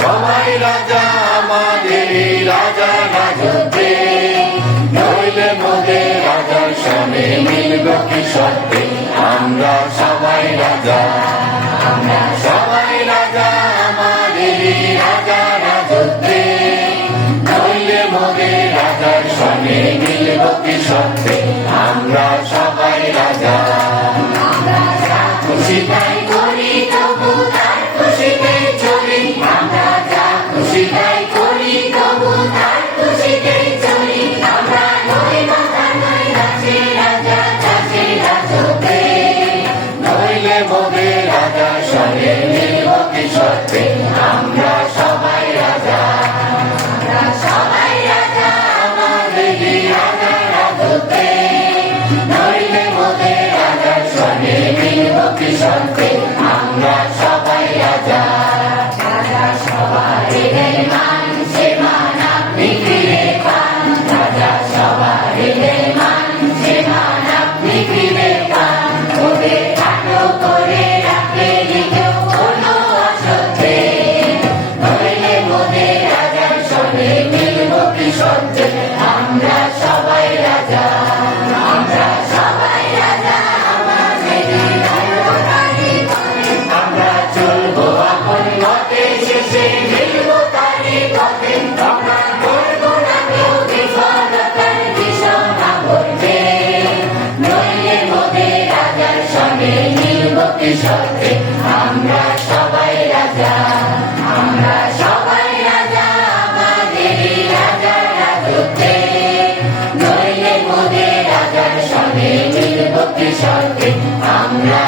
সবাই রাজা আমাদের রাজা রাজত্বে, নইলে মোদের রাজার সনে মিলব কি সত্যি, আমরা সবাই রাজা, সবাই রাজা আমাদের রাজা রাজত্বে, নইলে মোদের রাজার সনে মিলব কি সত্যি, আমরা সবাই রাজা। খুশি তাই করি তবু তার খুশিতে চলি, আমরা যা খুশি তাই করি তবু তার খুশিতে চলি, আমরা নই মাথা নই রাজে রাজা রাজে রাজতে, নইলে মোদের রাজা সনে মিলব কি সত্যি, আমরা সবাই রাজা, সবাই রাজা আমাদের রাজা রাজতে, নইলে মোদের রাজা সনে মিলব কি সত্যি, আমরা সবাই রাজা। রাজা সবাই মান সে মান আপনি ফিরে পান, রাজা সবাই মান সে মান আপনি ফিরে পান, ওদের খাটো করে রাখে কেউ কোনো অসত্যে, নইলে মোদের রাজার সনে মিলব কি সত্যি, আমরা সবাই রাজা, আমরা সবাই রাজা আমাদের আমরা চলবো আপন মতে শেষে মিলব তারি পথে, আমরা করবো না কেউ বিফলতার দিশা করবে, নইলে মোদের রাজার সনে মিলব কি সত্যি, আমরা সবাই রাজা, আমরা সবাই রাজা আমাদের রাজা রাজত্বে, নইলে মোদের রাজার সনে মিলব কি সত্যি, আমরা